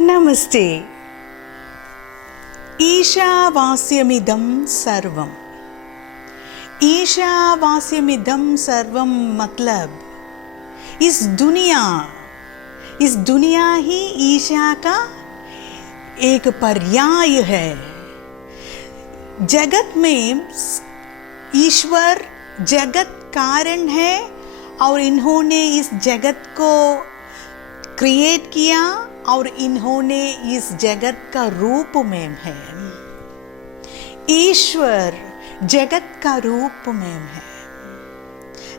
नमस्ते। ईशावास्यमिदं सर्वम्। ईशावास्यमिदं सर्वम मतलब इस दुनिया ही ईशा का एक पर्याय है। जगत में ईश्वर जगत कारण है और इन्होंने इस जगत को क्रिएट किया और इन्होंने इस जगत का रूप में है। ईश्वर जगत का रूप में है,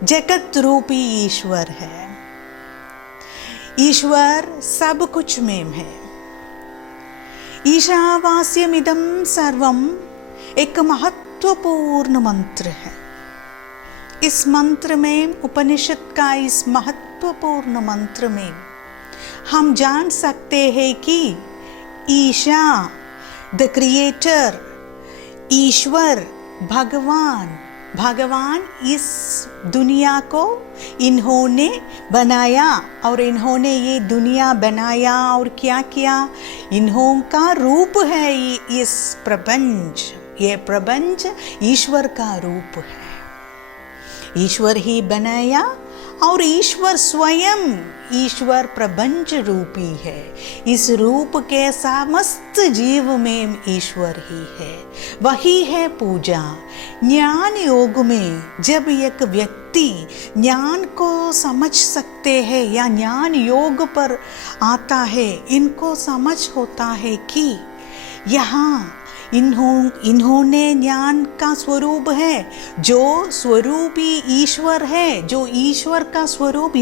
जगत रूपी ईश्वर है। ईश्वर सब कुछ में है। ईशावास्यमिदं सर्वम एक महत्वपूर्ण मंत्र है। इस मंत्र में, उपनिषद का इस महत्वपूर्ण मंत्र में हम जान सकते हैं कि ईशा द क्रिएटर, ईश्वर भगवान इस दुनिया को इन्होंने बनाया और इन्होंने ये दुनिया बनाया और क्या किया, इन्होंका रूप है इस प्रपंच। ये प्रपंच ईश्वर का रूप है। ईश्वर ही बनाया और ईश्वर स्वयं ईश्वर प्रपंच रूपी है। इस रूप के समस्त जीव में ईश्वर ही है। वही है पूजा। ज्ञान योग में जब एक व्यक्ति ज्ञान को समझ सकते हैं या ज्ञान योग पर आता है, इनको समझ होता है कि यहाँ इन्होंने ज्ञान का स्वरूप है, जो स्वरूपी ईश्वर है, जो ईश्वर का स्वरूप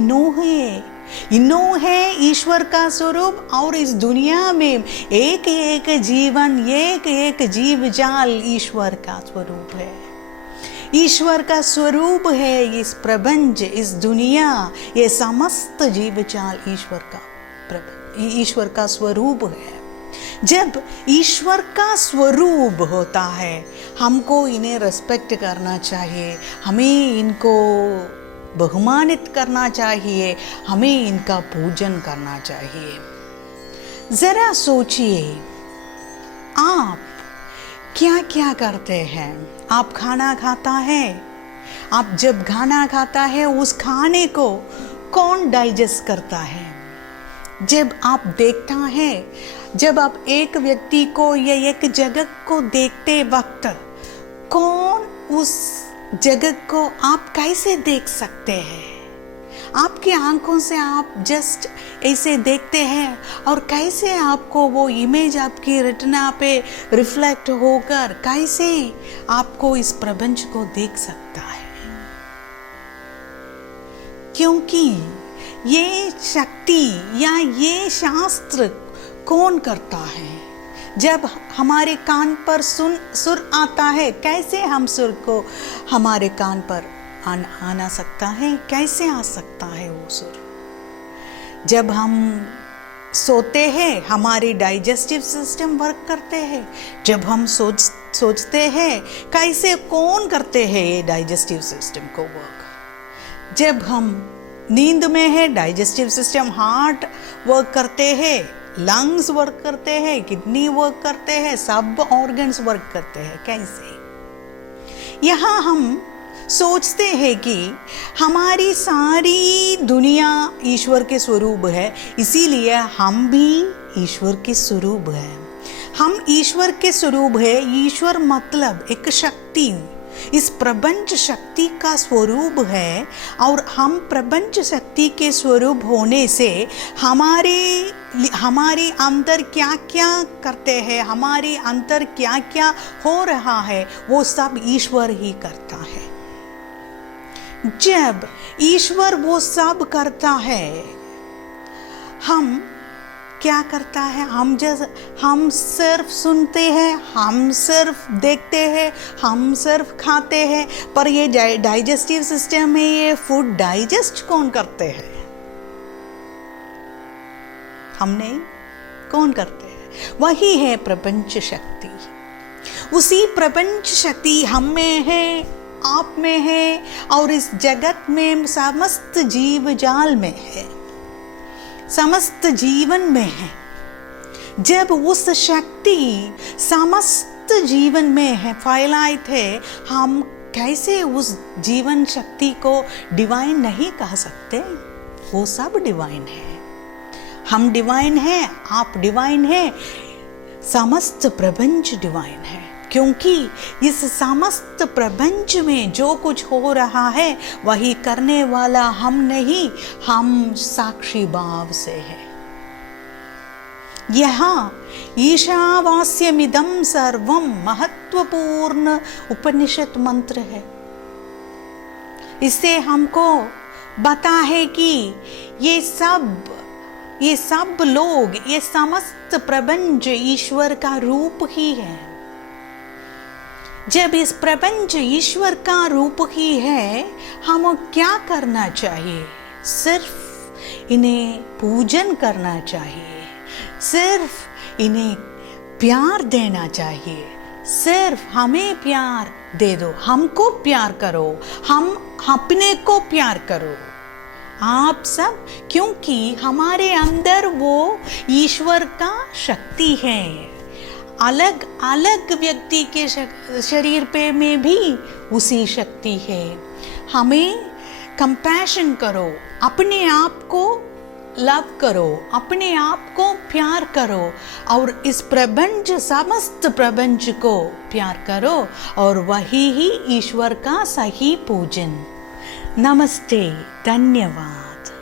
इन्हों है ईश्वर का स्वरूप। और इस दुनिया में एक एक जीवन, एक एक जीव जाल ईश्वर का स्वरूप है। ईश्वर का स्वरूप है इस प्रपंच, इस दुनिया, ये समस्त जीव जाल ईश्वर का स्वरूप है। जब ईश्वर का स्वरूप होता है, हमको इन्हें रिस्पेक्ट करना चाहिए, हमें इनको बहुमानित करना चाहिए, हमें इनका पूजन करना चाहिए। जरा सोचिए, आप क्या क्या करते हैं? आप खाना खाता है। आप जब खाना खाता है, उस खाने को कौन डाइजेस्ट करता है? जब आप देखता है, जब आप एक व्यक्ति को या एक जगह को देखते वक्त, कौन उस जगह को आप कैसे देख सकते हैं? आपकी आंखों से आप जस्ट ऐसे देखते हैं और कैसे आपको वो इमेज आपकी रेटिना पे रिफ्लेक्ट होकर कैसे आपको इस प्रपंच को देख सकता है? क्योंकि ये शक्ति या ये शास्त्र कौन करता है? जब हमारे कान पर सुर आता है, कैसे हम सुर को हमारे कान पर आना सकता है? कैसे आ सकता है वो सुर? जब हम सोते हैं, हमारी डाइजेस्टिव सिस्टम वर्क करते हैं। जब हम सोचते हैं, कैसे कौन करते हैं ये डाइजेस्टिव सिस्टम को वर्क? जब हम नींद में है, डाइजेस्टिव सिस्टम, हार्ट वर्क करते हैं, लंग्स वर्क करते हैं, किडनी वर्क करते हैं, सब ऑर्गन्स वर्क करते हैं। कैसे? यहाँ हम सोचते हैं कि हमारी सारी दुनिया ईश्वर के स्वरूप है, इसीलिए हम भी ईश्वर के स्वरूप है। हम ईश्वर के स्वरूप है। ईश्वर मतलब एक शक्ति, इस प्रपंच शक्ति का स्वरूप है। और हम प्रपंच शक्ति के स्वरूप होने से हमारे अंदर क्या क्या करते हैं, हमारे अंदर क्या क्या हो रहा है, वो सब ईश्वर ही करता है। जब ईश्वर वो सब करता है, हम क्या करता है? हम सिर्फ सुनते हैं, हम सिर्फ देखते हैं, हम सिर्फ खाते हैं। पर ये डाइजेस्टिव सिस्टम में ये फूड डाइजेस्ट कौन करते हैं? हम नहीं, कौन करते हैं? वही है प्रपंच शक्ति। उसी प्रपंच शक्ति हम में है, आप में है और इस जगत में समस्त जीव जाल में है, समस्त जीवन में है। जब उस शक्ति समस्त जीवन में है फैलाई थे, हम कैसे उस जीवन शक्ति को डिवाइन नहीं कह सकते? वो सब डिवाइन है। हम डिवाइन हैं, आप डिवाइन हैं, समस्त प्रपंच डिवाइन है। क्योंकि इस समस्त प्रपंच में जो कुछ हो रहा है वही करने वाला हम नहीं, हम साक्षी भाव से है। यहाँ ईशावास्यमिदं सर्वं महत्वपूर्ण उपनिषद मंत्र है। इससे हमको बता है कि ये सब लोग, ये समस्त प्रपंच ईश्वर का रूप ही है। जब इस प्रपंच ईश्वर का रूप ही है, हमें क्या करना चाहिए? सिर्फ इन्हें पूजन करना चाहिए, सिर्फ इन्हें प्यार देना चाहिए। सिर्फ हमें प्यार दे दो, हमको प्यार करो, हम अपने को प्यार करो आप सब, क्योंकि हमारे अंदर वो ईश्वर का शक्ति है। अलग अलग व्यक्ति के शरीर पे में भी उसी शक्ति है। हमें कंपैशन करो, अपने आप को लव करो, अपने आप को प्यार करो और इस प्रपंच, समस्त प्रपंच को प्यार करो, और वही ही ईश्वर का सही पूजन। नमस्ते, धन्यवाद।